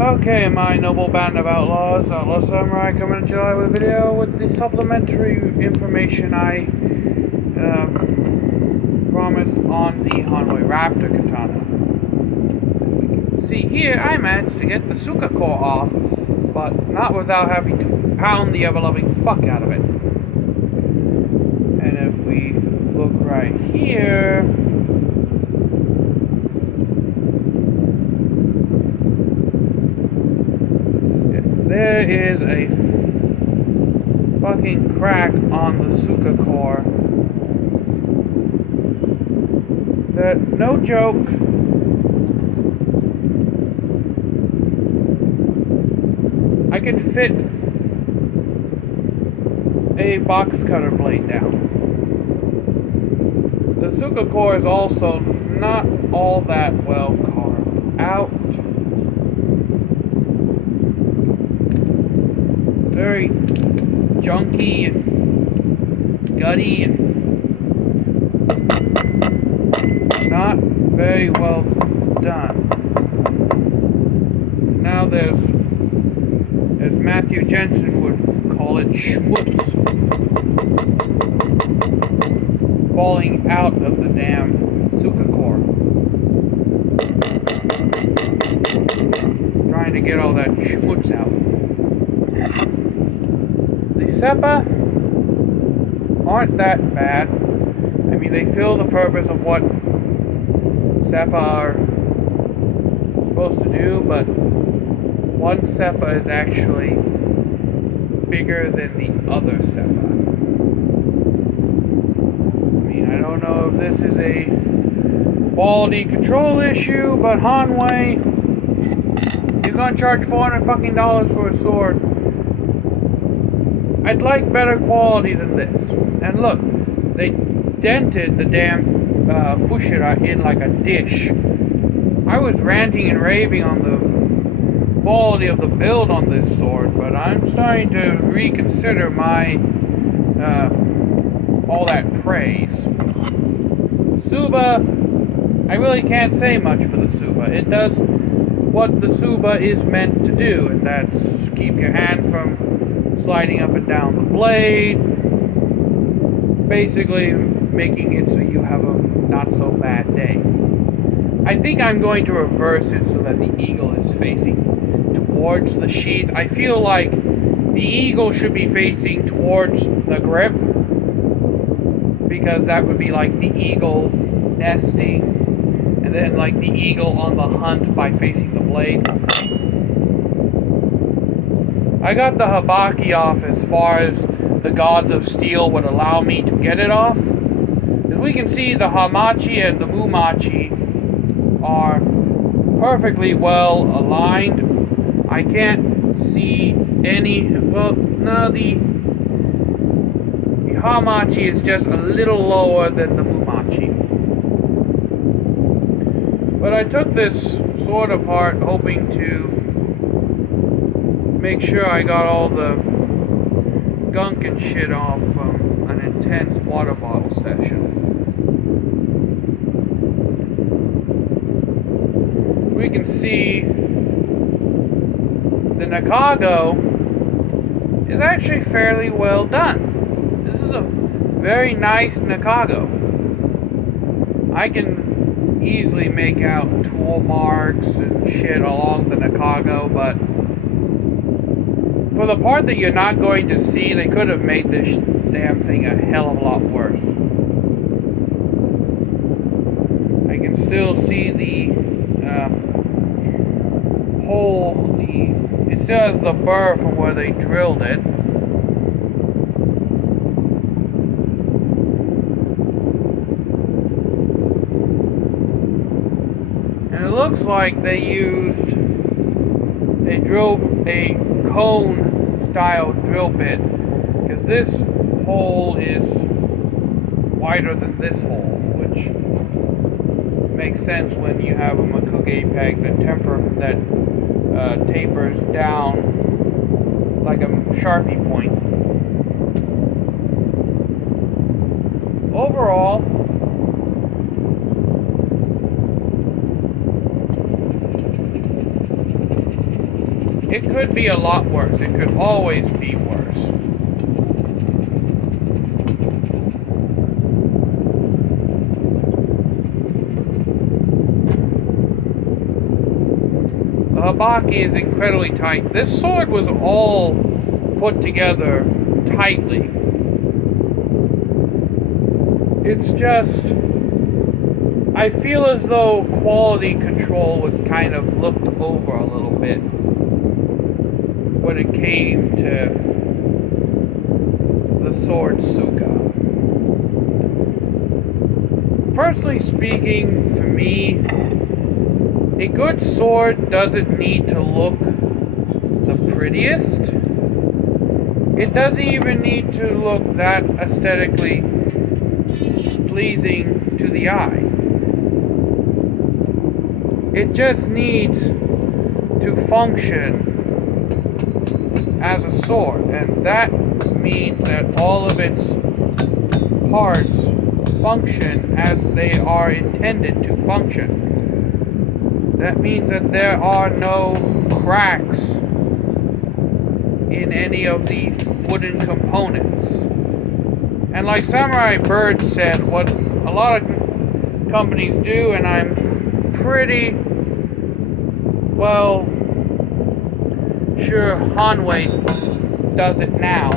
Okay, my noble band of outlaws, Outlaw Samurai, coming to you with a video with the supplementary information I promised on the hanwei Raptor Katana. As we can see here, I managed to get the Suka core off, but not without having to pound the ever-loving fuck out of it. And if we look right here, there is a fucking crack on the Suka core that, no joke, I could fit a box cutter blade down. The Suka core is also not all that well carved out. Very junky and gutty and not very well done. Now there's, as Matthew Jensen would call it, schmutz falling out of the damn Suka core. Trying to get all that schmutz out. The SEPA aren't that bad. I mean, they fill the purpose of what SEPA are supposed to do, but one SEPA is actually bigger than the other SEPA. I mean, I don't know if this is a quality control issue, but hanwei, you're gonna charge $400 for a sword. I'd like better quality than this. And look, they dented the damn fushira in like a dish. I was ranting and raving on the quality of the build on this sword, but I'm starting to reconsider my all that praise. Suba, I really can't say much for the Suba. It does what the Suba is meant to do, and that's keep your hand from sliding up and down the blade, basically making it so you have a not so bad day. I think I'm going to reverse it so that the eagle is facing towards the sheath. I feel like the eagle should be facing towards the grip, because that would be like the eagle nesting, and then like the eagle on the hunt by facing the blade. I got the Habaki off as far as the Gods of Steel would allow me to get it off. As we can see, the Hamachi and the Mumachi are perfectly well aligned. I can't see any, well, no, the Hamachi is just a little lower than the Mumachi. But I took this sword apart hoping to make sure I got all the gunk and shit off from an intense water bottle session. We can see the Nakago is actually fairly well done. This is a very nice Nakago. I can easily make out tool marks and shit along the Nakago, but for the part that you're not going to see, they could have made this damn thing a hell of a lot worse. I can still see the hole, it still has the burr from where they drilled it. And it looks like they used a cone style drill bit, because this hole is wider than this hole, which makes sense when you have a Makuge peg that tapers down like a Sharpie point. Overall, it could be a lot worse. It could always be worse. The habaki is incredibly tight. This sword was all put together tightly. It's just, I feel as though quality control was kind of looked over a little bit when it came to the sword Suka. Personally speaking, for me, a good sword doesn't need to look the prettiest. It doesn't even need to look that aesthetically pleasing to the eye. It just needs to function as a sword, and that means that all of its parts function as they are intended to function. That means that there are no cracks in any of the wooden components. And like Samurai Bird said, what a lot of companies do, and I'm pretty well sure hanwei does it now,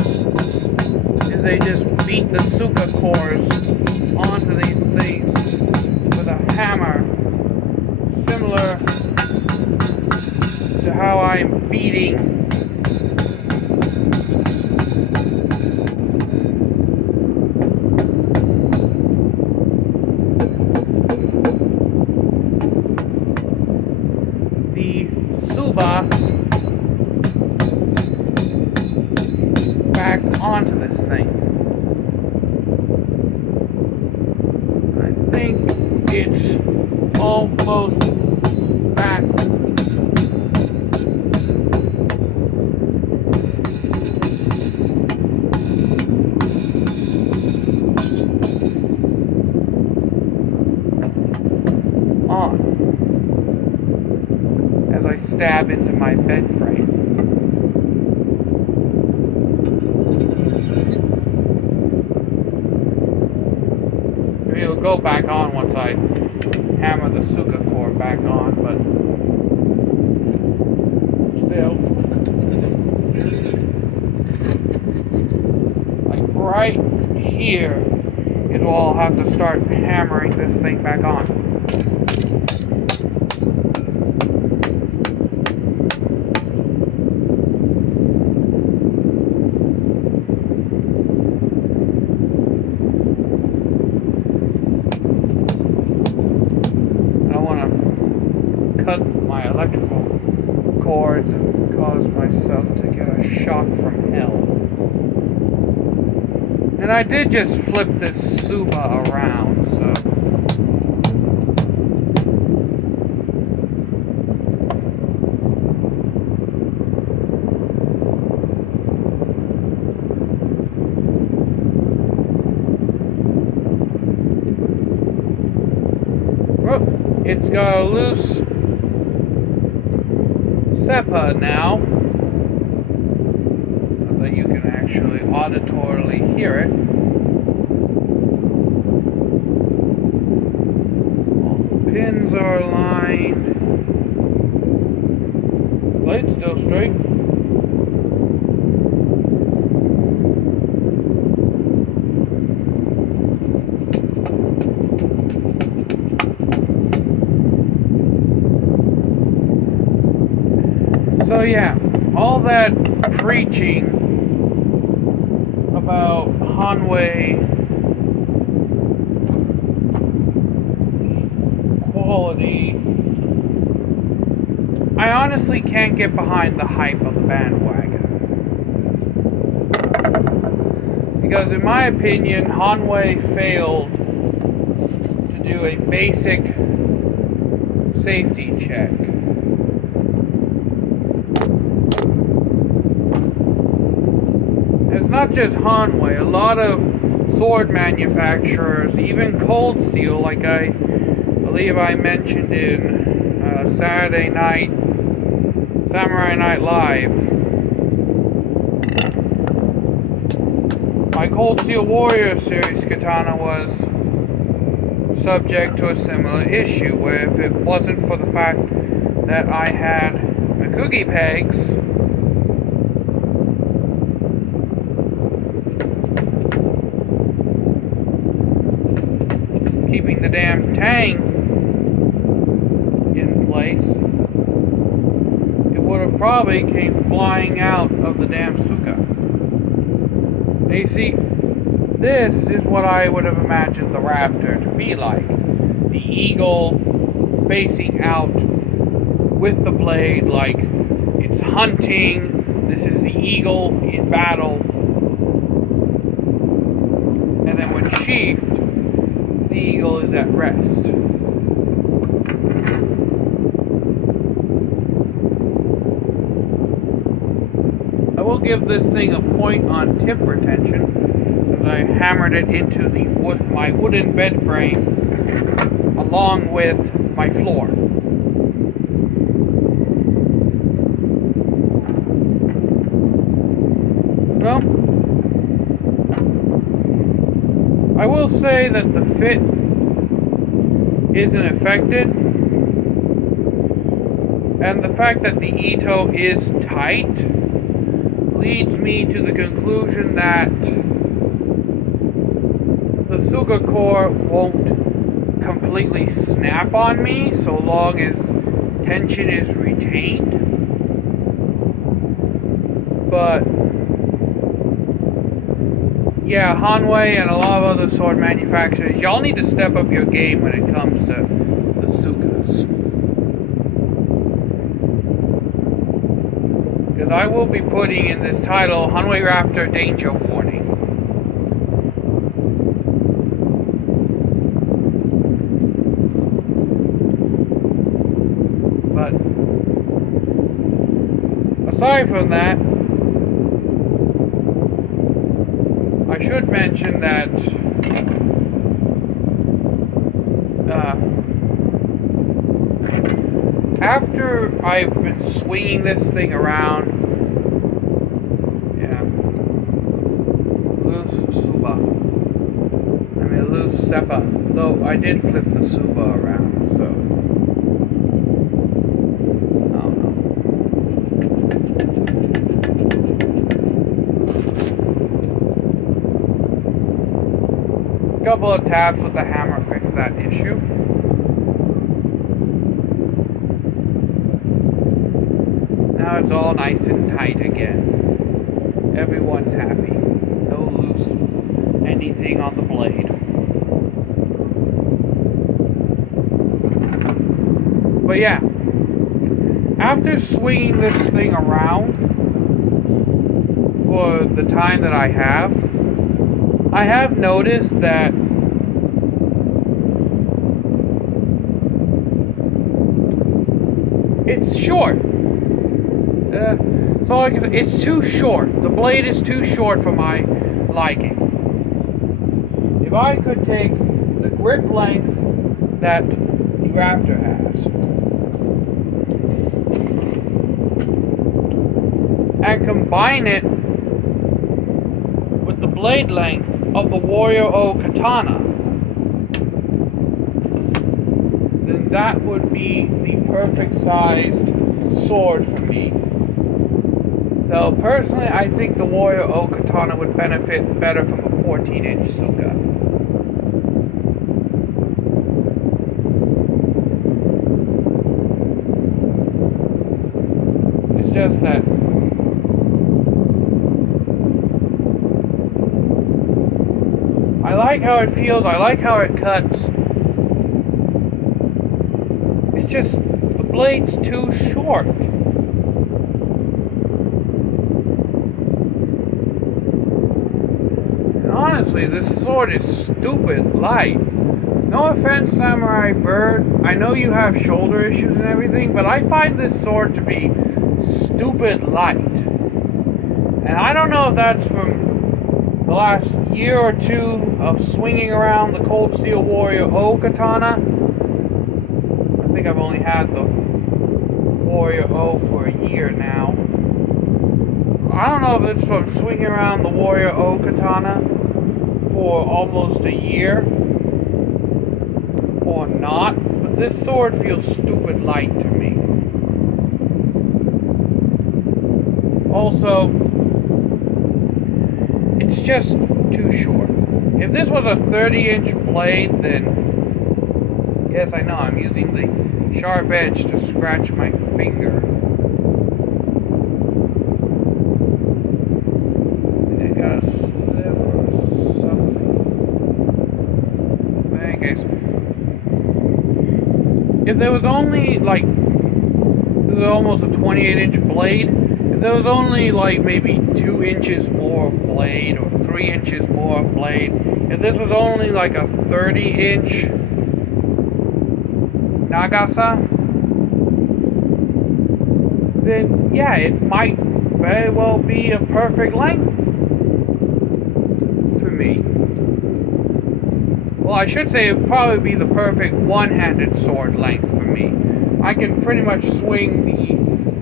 is they just beat the Suka cores onto these things with a hammer, similar to how I'm beating the Suba back onto this thing. I think it's almost back. On as I stab into my bed frame. Maybe it'll go back on once I hammer the Suka core back on, but still. Like right here is where I'll have to start hammering this thing back on. Cut my electrical cords and cause myself to get a shock from hell. And I did just flip this Suba around, so it's got a loose SEPA now, so that you can actually auditorily hear it. All the pins are aligned. Blade's still straight. So yeah, all that preaching about hanwei quality, I honestly can't get behind the hype of the bandwagon. Because in my opinion, hanwei failed to do a basic safety check. It's not just hanwei, a lot of sword manufacturers, even Cold Steel, like I believe I mentioned in Saturday night Samurai Night Live. My Cold Steel Warrior series katana was subject to a similar issue, where if it wasn't for the fact that I had Unokubi pegs, keeping the damn tang in place, it would have probably came flying out of the damn suka. Now you see, this is what I would have imagined the raptor to be like. The eagle facing out with the blade like it's hunting. This is the eagle in battle. And then when sheathed, the eagle is at rest. I will give this thing a point on tip retention, as I hammered it into my wooden bed frame along with my floor. Well, I will say that the fit isn't affected, and the fact that the Ito is tight leads me to the conclusion that the Suga core won't completely snap on me so long as tension is retained. But yeah, hanwei and a lot of other sword manufacturers, y'all need to step up your game when it comes to the Sugas. Because I will be putting in this title, Hanwei Raptor Danger Warning. But aside from that, I should mention that after I've been swinging this thing around, loose Seppa, though I did flip the Suba around, so I don't know. A couple of taps with the hammer fixed that issue. Now it's all nice and tight again. Everyone's happy. No loose anything on the blade. But yeah, after swinging this thing around for the time that I have noticed that it's short. So it's too short. The blade is too short for my liking. If I could take the grip length that the Raptor has and combine it with the blade length of the Warrior O Katana, then that would be the perfect sized sword for me. Though personally, I think the Warrior O Katana would benefit better from a 14-inch Suka. It's just that I like how it feels, I like how it cuts. It's just the blade's too short. And honestly, this sword is stupid light. No offense, Samurai Bird. I know you have shoulder issues and everything, but I find this sword to be stupid light. And I don't know if that's from the last year or two of swinging around the Cold Steel Warrior O Katana. I think I've only had the Warrior O for a year now. I don't know if it's from swinging around the Warrior O Katana for almost a year or not, but this sword feels stupid light to me. Also, it's just too short. If this was a 30-inch blade, then yes, I know, I'm using the sharp edge to scratch my finger. It got a sliver or something. In any case, if there was only, like, this is almost a 28-inch blade, if there was only, like, maybe 2 inches more of blade, or 3 inches more of blade, if this was only, like, a 30-inch Nagasa, then, yeah, it might very well be a perfect length for me. Well, I should say it would probably be the perfect one-handed sword length for me. I can pretty much swing the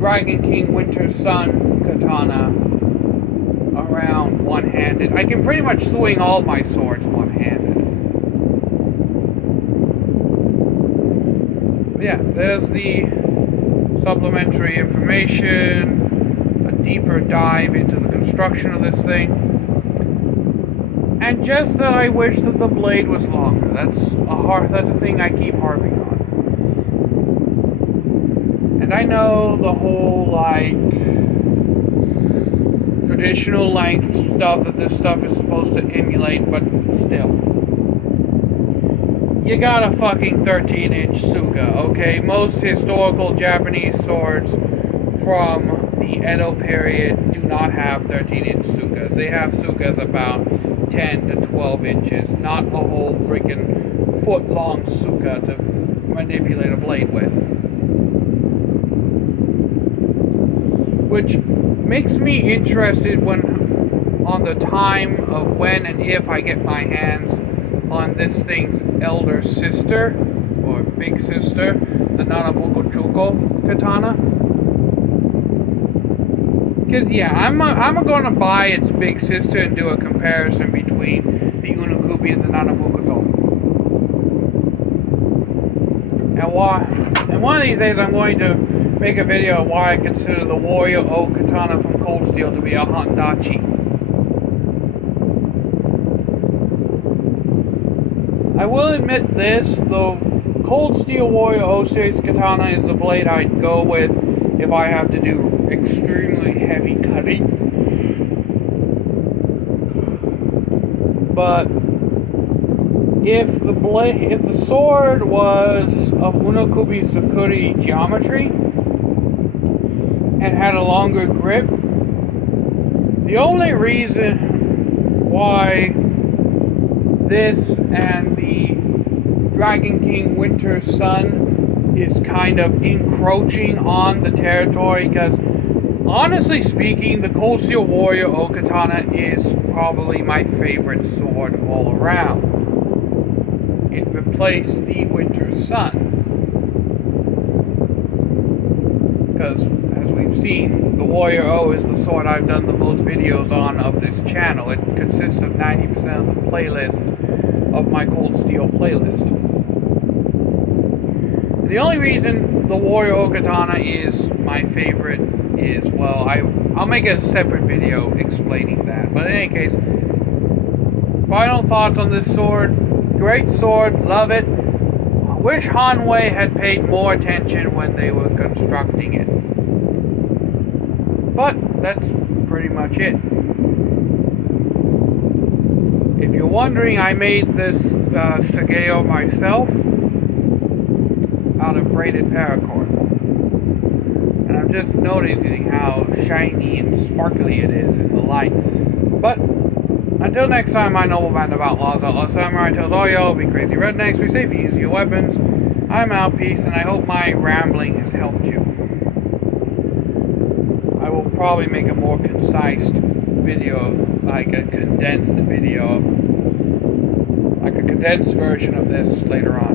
Dragon King Winter Sun Katana around one-handed. I can pretty much swing all my swords one-handed. Yeah, there's the supplementary information, a deeper dive into the construction of this thing, and just that I wish that the blade was longer. That's a thing I keep harping on. And I know the whole, like, traditional length stuff that this stuff is supposed to emulate, but still. You got a fucking 13-inch Suga, okay? Most historical Japanese swords from the Edo period do not have 13-inch Sugas. They have Sugas about 10 to 12 inches, not a whole freaking foot-long Suga to manipulate a blade with. Which makes me interested on the time of when and if I get my hands on this thing's elder sister, or big sister, the Unokubi-zukuri Katana. Because, yeah, I'm going to buy its big sister and do a comparison between the Unokubi and the Unokubi-zukuri. And one of these days I'm going to make a video of why I consider the Warrior O Katana from Cold Steel to be a Hondachi. I will admit this, the Cold Steel Warrior O Series Katana is the blade I'd go with if I have to do extremely heavy cutting. But if the sword was of Unokubi-zukuri geometry and had a longer grip, the only reason why this and the Dragon King Winter Sun is kind of encroaching on the territory, because honestly speaking, the Cold Steel Warrior O Katana is probably my favorite sword all around. It replaced the Winter Sun, because as we've seen, the Warrior O is the sword I've done the most videos on of this channel. It consists of 90% of the playlist of my Cold Steel playlist. And the only reason the Warrior O Katana is my favorite is, well, I'll make a separate video explaining that. But in any case, final thoughts on this sword. Great sword, love it. I wish hanwei had paid more attention when they were constructing it. But that's pretty much it. If you're wondering, I made this Sageo myself out of braided paracord. And I'm just noticing how shiny and sparkly it is in the light. But until next time, my noble band of outlaws, Outlaw Samurai tells all y'all, be crazy rednecks, be safe and use your weapons. I'm out, peace, and I hope my rambling has helped you. I will probably make a more concise video, like a condensed video, like a condensed version of this later on.